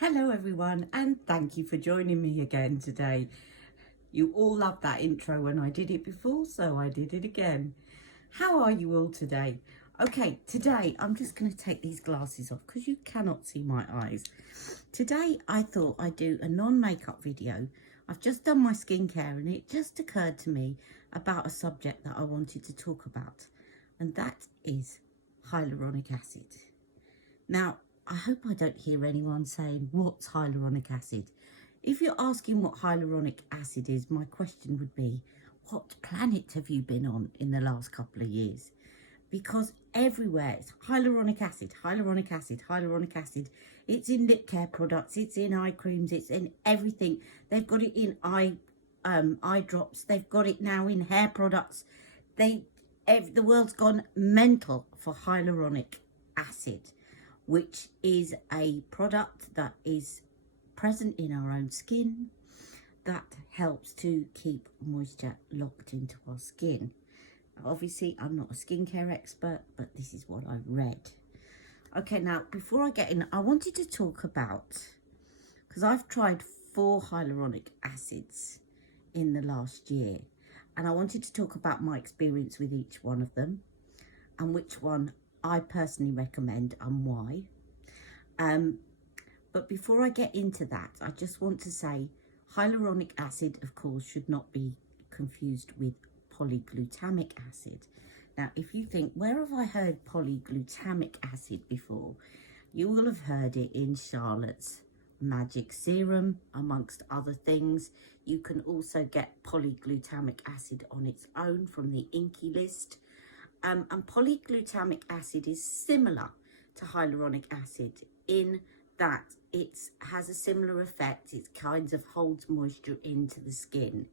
Hello everyone, and thank you for joining me again today. You all loved that intro when I did it before, so I did it again. How are you all today? Okay, today I'm just going to take these glasses off because you cannot see my eyes. Today I thought I'd do a non-makeup video. I've just done my skincare and it just occurred to me about a subject that I wanted to talk about, and that is hyaluronic acid. Now, I hope I don't hear anyone saying, what's hyaluronic acid? If you're asking what hyaluronic acid is, my question would be, what planet have you been on in the last couple of years? Because everywhere it's hyaluronic acid, hyaluronic acid, hyaluronic acid. It's in lip care products, it's in eye creams, it's in everything. They've got it in eye drops, they've got it now in hair products. The world's gone mental for hyaluronic acid, which is a product that is present in our own skin that helps to keep moisture locked into our skin. Obviously, I'm not a skincare expert, but this is what I've read. Okay, now, before I get in, I wanted to talk about, because I've tried 4 hyaluronic acids in the last year, and I wanted to talk about my experience with each one of them and which one I personally recommend and why. But before I get into that, I just want to say hyaluronic acid, of course, should not be confused with polyglutamic acid. Now, if you think, where have I heard polyglutamic acid before? You will have heard it in Charlotte's Magic Serum, amongst other things. You can also get polyglutamic acid on its own from the Inky list. And polyglutamic acid is similar to hyaluronic acid in that it has a similar effect. It kind of holds moisture into the skin.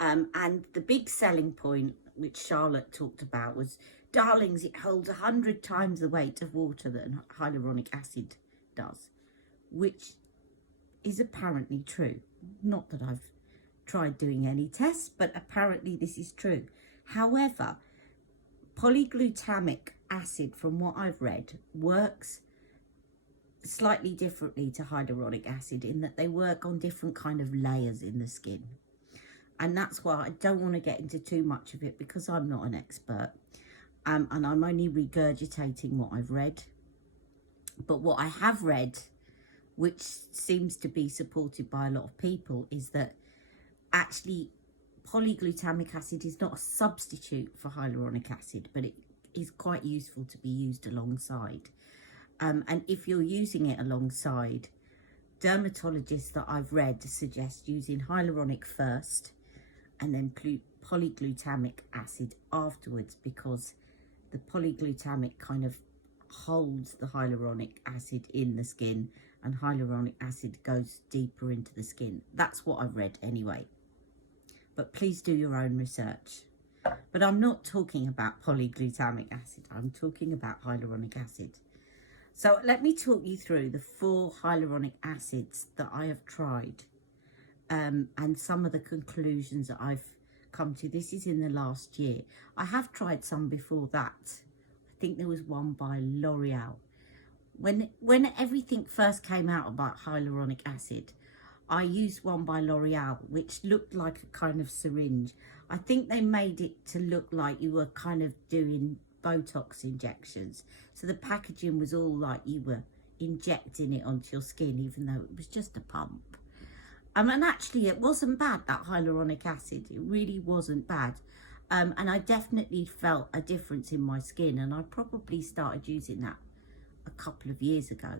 And the big selling point, which Charlotte talked about, was, darlings, it holds 100 times the weight of water that hyaluronic acid does, which is apparently true. Not that I've tried doing any tests, but apparently this is true. However, polyglutamic acid, from what I've read, works slightly differently to hyaluronic acid in that they work on different kind of layers in the skin. And that's why I don't want to get into too much of it, because I'm not an expert. And I'm only regurgitating what I've read. But what I have read, which seems to be supported by a lot of people, is that actually polyglutamic acid is not a substitute for hyaluronic acid, but it is quite useful to be used alongside. And if you're using it alongside, dermatologists that I've read suggest using hyaluronic first and then polyglutamic acid afterwards, because the polyglutamic kind of holds the hyaluronic acid in the skin and hyaluronic acid goes deeper into the skin. That's what I've read anyway. But please do your own research. But I'm not talking about polyglutamic acid. I'm talking about hyaluronic acid. So let me talk you through the 4 hyaluronic acids that I have tried, and some of the conclusions that I've come to. This is in the last year. I have tried some before that. I think there was one by L'Oreal. When everything first came out about hyaluronic acid, I used one by L'Oreal, which looked like a kind of syringe. I think they made it to look like you were kind of doing Botox injections. So the packaging was all like you were injecting it onto your skin, even though it was just a pump. And actually it wasn't bad, that hyaluronic acid. It really wasn't bad. And I definitely felt a difference in my skin, and I probably started using that a couple of years ago.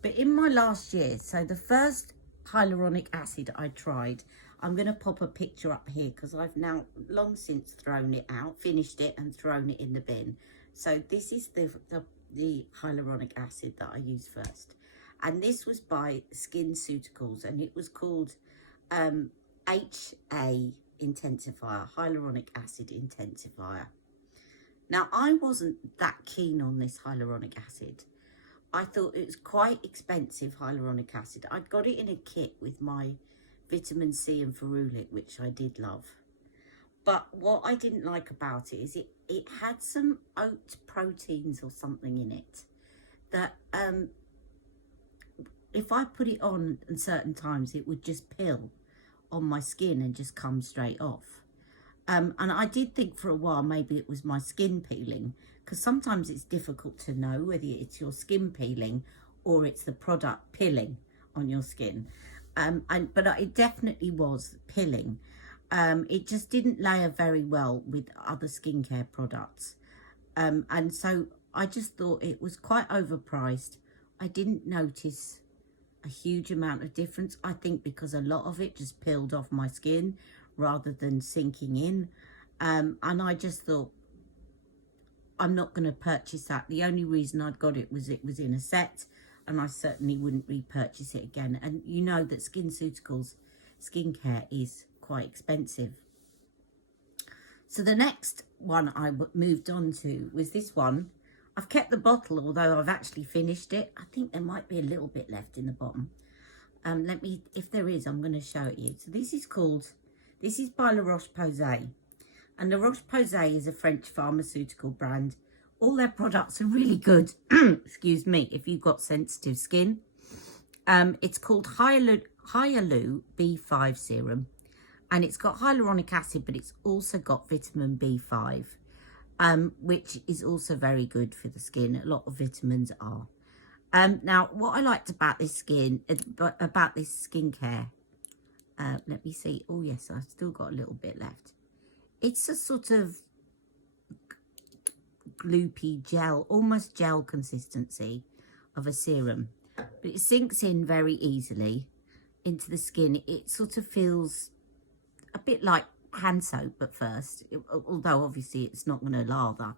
But in my last year, so the first hyaluronic acid I tried, I'm going to pop a picture up here because I've now long since thrown it out, finished it and thrown it in the bin. So this is the hyaluronic acid that I used first. And this was by Skinceuticals, and it was called HA intensifier, hyaluronic acid intensifier. Now, I wasn't that keen on this hyaluronic acid. I thought it was quite expensive, hyaluronic acid. I got it in a kit with my vitamin C and ferulic, which I did love. But what I didn't like about it is it had some oat proteins or something in it that if I put it on at certain times, it would just pill on my skin and just come straight off. And I did think for a while maybe it was my skin peeling, because sometimes it's difficult to know whether it's your skin peeling or it's the product pilling on your skin. But it definitely was pilling. It just didn't layer very well with other skincare products. And so I just thought it was quite overpriced. I didn't notice a huge amount of difference. I think because a lot of it just peeled off my skin rather than sinking in. And I just thought, I'm not going to purchase that. The only reason I'd got it was in a set, and I certainly wouldn't repurchase it again. And you know that Skinceuticals skincare is quite expensive. So the next one I moved on to was this one. I've kept the bottle, although I've actually finished it. I think there might be a little bit left in the bottom. If there is, I'm going to show it you. So this is by Roche Posay. And the Roche Posay is a French pharmaceutical brand. All their products are really good. Excuse me, if you've got sensitive skin. It's called Hyalu B3 serum. And it's got hyaluronic acid, but it's also got vitamin B5, which is also very good for the skin. A lot of vitamins are. Now, what I liked about this skincare, let me see. Oh, yes, I've still got a little bit left. It's a sort of gloopy gel, almost gel consistency of a serum. But it sinks in very easily into the skin. It sort of feels a bit like hand soap at first, although obviously it's not going to lather.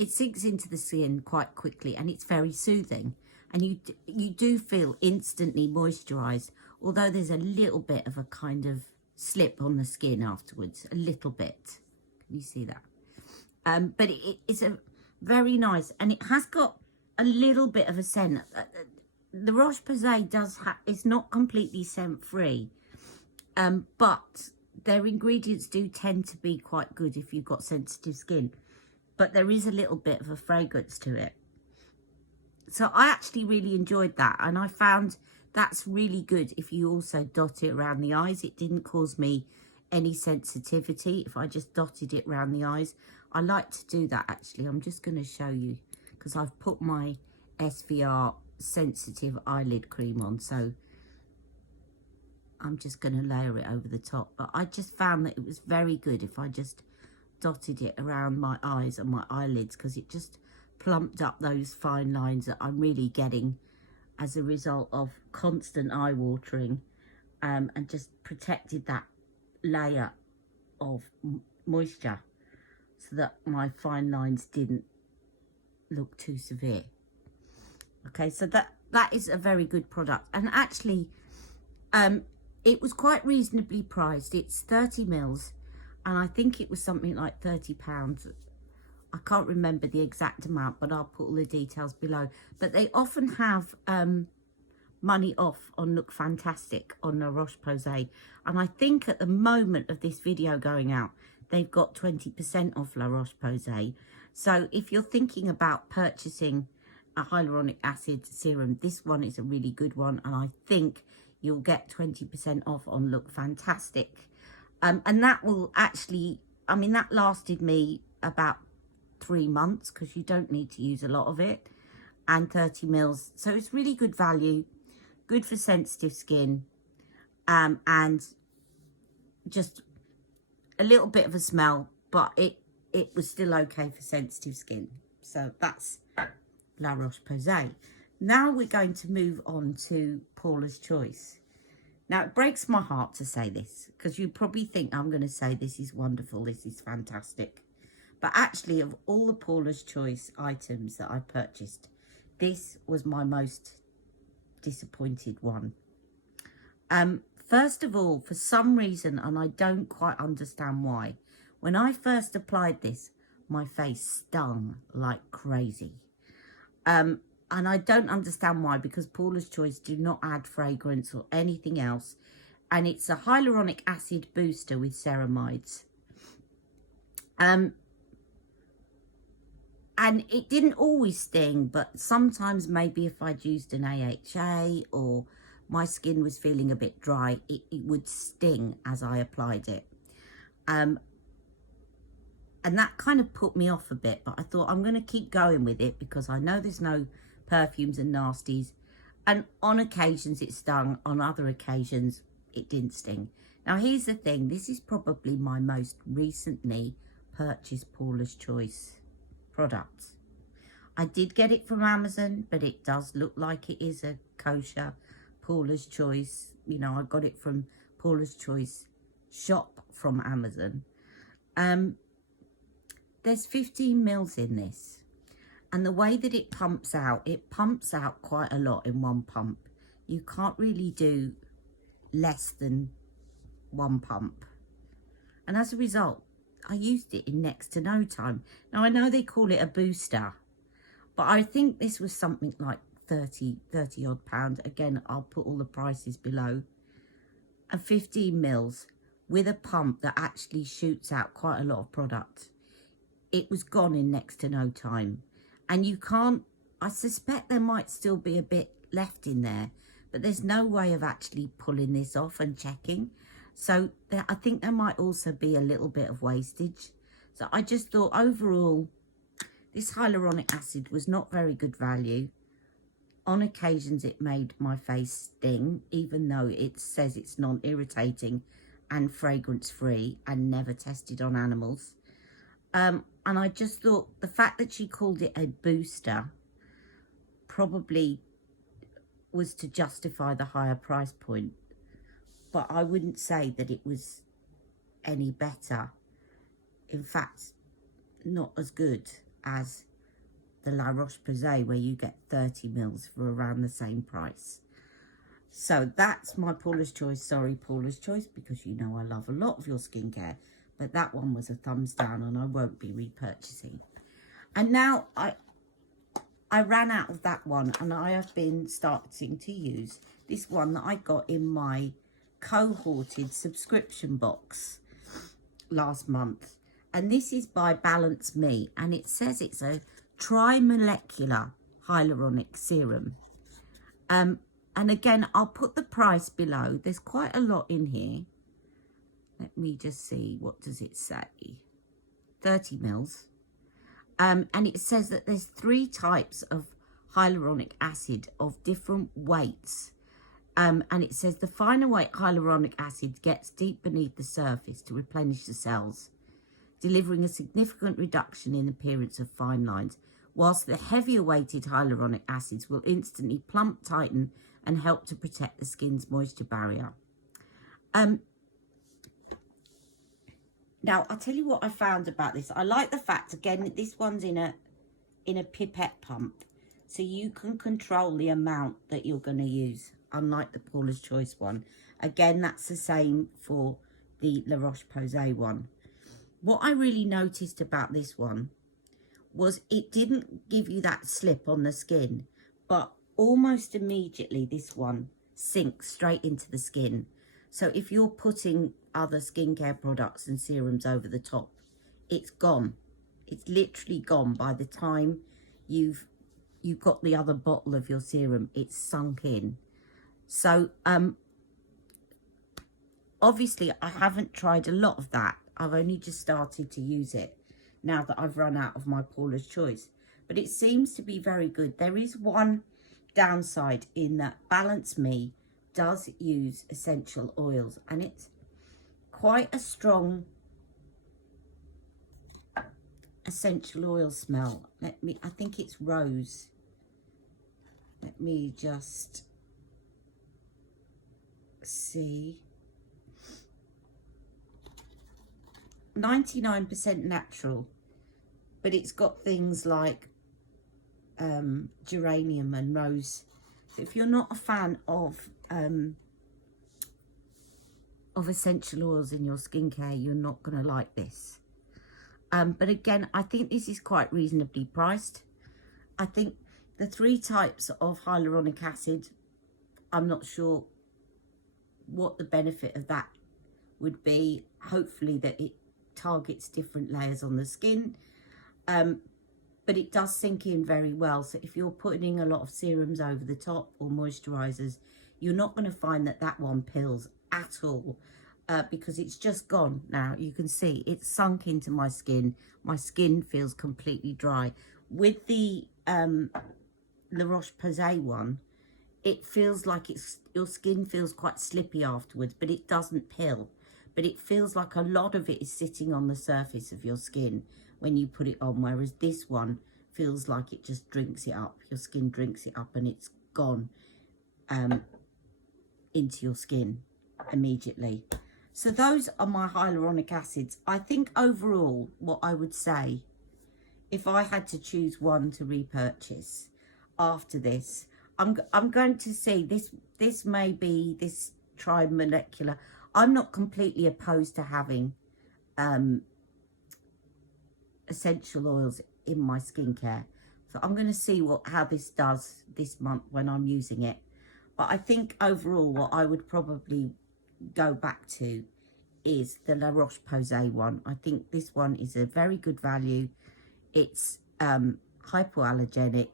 It sinks into the skin quite quickly, and it's very soothing. And you do feel instantly moisturised, although there's a little bit of a kind of slip on the skin afterwards, a little bit. Can you see that? But it's a very nice, and it has got a little bit of a scent. The Roche Posay it's not completely scent free, but their ingredients do tend to be quite good if you've got sensitive skin. But there is a little bit of a fragrance to it. So I actually really enjoyed that, and I found that's really good if you also dot it around the eyes. It didn't cause me any sensitivity if I just dotted it around the eyes. I like to do that actually. I'm just going to show you, because I've put my SVR sensitive eyelid cream on, so I'm just going to layer it over the top. But I just found that it was very good if I just dotted it around my eyes and my eyelids, because it just plumped up those fine lines that I'm really getting as a result of constant eye watering, and just protected that layer of moisture so that my fine lines didn't look too severe. Okay, so that is a very good product, and actually it was quite reasonably priced. It's 30 mils, and I think it was something like £30. I can't remember the exact amount, but I'll put all the details below. But they often have money off on Look Fantastic on the Roche Posay. And I think at the moment of this video going out, they've got 20% off La Roche Posay. So if you're thinking about purchasing a hyaluronic acid serum, this one is a really good one. And I think you'll get 20% off on Look Fantastic. And that will actually, I mean, that lasted me about 3 months, because you don't need to use a lot of it, and 30 mils. So it's really good value, good for sensitive skin, and just a little bit of a smell, but it was still okay for sensitive skin. So that's La Roche Posay. Now we're going to move on to Paula's Choice. Now, it breaks my heart to say this, because you probably think I'm going to say this is wonderful, this is fantastic. But actually, of all the Paula's Choice items that I purchased, this was my most disappointed one. First of all, for some reason, and I don't quite understand why, when I first applied this, my face stung like crazy. And I don't understand why, because Paula's Choice do not add fragrance or anything else. And it's a hyaluronic acid booster with ceramides. And And it didn't always sting, but sometimes maybe if I'd used an AHA or my skin was feeling a bit dry, it would sting as I applied it. And that kind of put me off a bit, but I thought I'm going to keep going with it because I know there's no perfumes and nasties. And on occasions it stung, on other occasions it didn't sting. Now here's the thing, this is probably my most recently purchased Paula's Choice product. I did get it from Amazon, but it does look like it is a kosher Paula's Choice. You know, I got it from Paula's Choice shop from Amazon. There's 15 mils in this, and the way that it pumps out quite a lot in one pump. You can't really do less than one pump, and as a result I used it in next to no time. Now I know they call it a booster, but I think this was something like 30 odd pounds. Again, I'll put all the prices below. And 15 mils with a pump that actually shoots out quite a lot of product. It was gone in next to no time. And you can't, I suspect there might still be a bit left in there, but there's no way of actually pulling this off and checking. So I think there might also be a little bit of wastage. So I just thought overall, this hyaluronic acid was not very good value. On occasions it made my face sting, even though it says it's non-irritating and fragrance free and never tested on animals. And I just thought the fact that she called it a booster probably was to justify the higher price point. But I wouldn't say that it was any better. In fact, not as good as the La Roche Posay, where you get 30 mils for around the same price. So that's my Paula's Choice. Sorry, Paula's Choice, because you know I love a lot of your skincare. But that one was a thumbs down and I won't be repurchasing. And now I ran out of that one, and I have been starting to use this one that I got in my cohorted subscription box last month. And this is by Balance Me, and it says it's a tri-molecular hyaluronic serum. And again, I'll put the price below. There's quite a lot in here. Let me just see, what does it say? 30 mils. And it says that there's 3 types of hyaluronic acid of different weights. And it says the finer weight hyaluronic acid gets deep beneath the surface to replenish the cells, delivering a significant reduction in appearance of fine lines, whilst the heavier weighted hyaluronic acids will instantly plump, tighten, and help to protect the skin's moisture barrier. Now, I'll tell you what I found about this. I like the fact, again, this one's in a pipette pump, so you can control the amount that you're going to use, unlike the Paula's Choice one. Again, that's the same for the La Roche Posay one. What I really noticed about this one was it didn't give you that slip on the skin, but almost immediately this one sinks straight into the skin. So if you're putting other skincare products and serums over the top, it's gone. It's literally gone by the time you've got the other bottle of your serum. It's sunk in. So obviously I haven't tried a lot of that. I've only just started to use it now that I've run out of my Paula's Choice. But it seems to be very good. There is one downside in that Balance Me does use essential oils, and it's quite a strong essential oil smell. I think it's rose. Let me just see. 99% natural, but it's got things like geranium and rose. So if you're not a fan of essential oils in your skincare, you're not going to like this. But again, I think this is quite reasonably priced. I think the 3 types of hyaluronic acid, I'm not sure what the benefit of that would be. Hopefully that it targets different layers on the skin. but it does sink in very well. So if you're putting a lot of serums over the top or moisturizers, you're not going to find that that one pills at all, because it's just gone now. You can see it's sunk into my skin. My skin feels completely dry. With the Roche Posay one, it feels like your skin feels quite slippy afterwards, but it doesn't pill. But it feels like a lot of it is sitting on the surface of your skin when you put it on, whereas this one feels like it just drinks it up. Your skin drinks it up and it's gone into your skin immediately. So those are my hyaluronic acids. I think overall what I would say, if I had to choose one to repurchase after this, I'm going to see this may be this tri-molecular. I'm not completely opposed to having essential oils in my skincare. So I'm going to see how this does this month when I'm using it. But I think overall what I would probably go back to is the La Roche Posay one. I think this one is a very good value. It's hypoallergenic.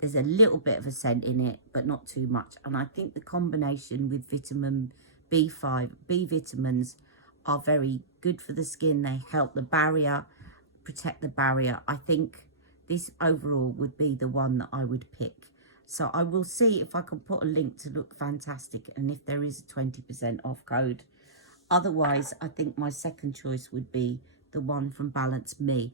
There's a little bit of a scent in it, but not too much. And I think the combination with vitamin B5, B vitamins are very good for the skin. They help the barrier, protect the barrier. I think this overall would be the one that I would pick. So I will see if I can put a link to Look Fantastic and if there is a 20% off code. Otherwise, I think my second choice would be the one from Balance Me.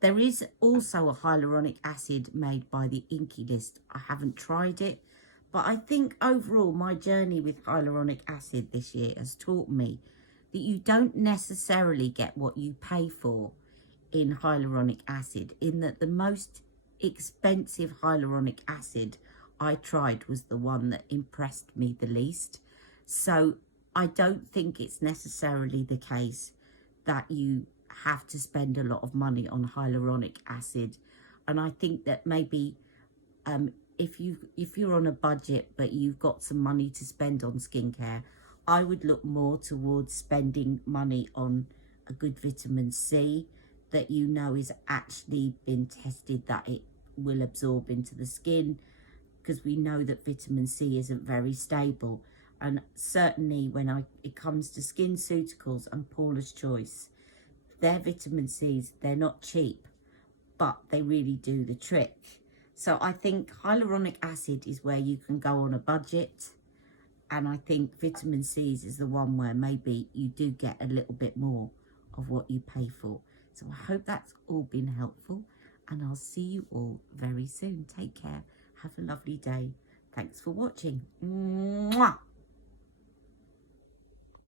There is also a hyaluronic acid made by the Inky List. I haven't tried it, but I think overall my journey with hyaluronic acid this year has taught me that you don't necessarily get what you pay for in hyaluronic acid, in that the most expensive hyaluronic acid I tried was the one that impressed me the least. So I don't think it's necessarily the case that you have to spend a lot of money on hyaluronic acid. And I think that maybe if you're on a budget but you've got some money to spend on skincare, I would look more towards spending money on a good vitamin C that you know is actually been tested that it will absorb into the skin, because we know that vitamin C isn't very stable. And certainly when it comes to Skinceuticals and Paula's Choice, their vitamin C's, they're not cheap, but they really do the trick. So I think hyaluronic acid is where you can go on a budget. And I think vitamin C's is the one where maybe you do get a little bit more of what you pay for. So I hope that's all been helpful. And I'll see you all very soon. Take care. Have a lovely day. Thanks for watching. Mwah!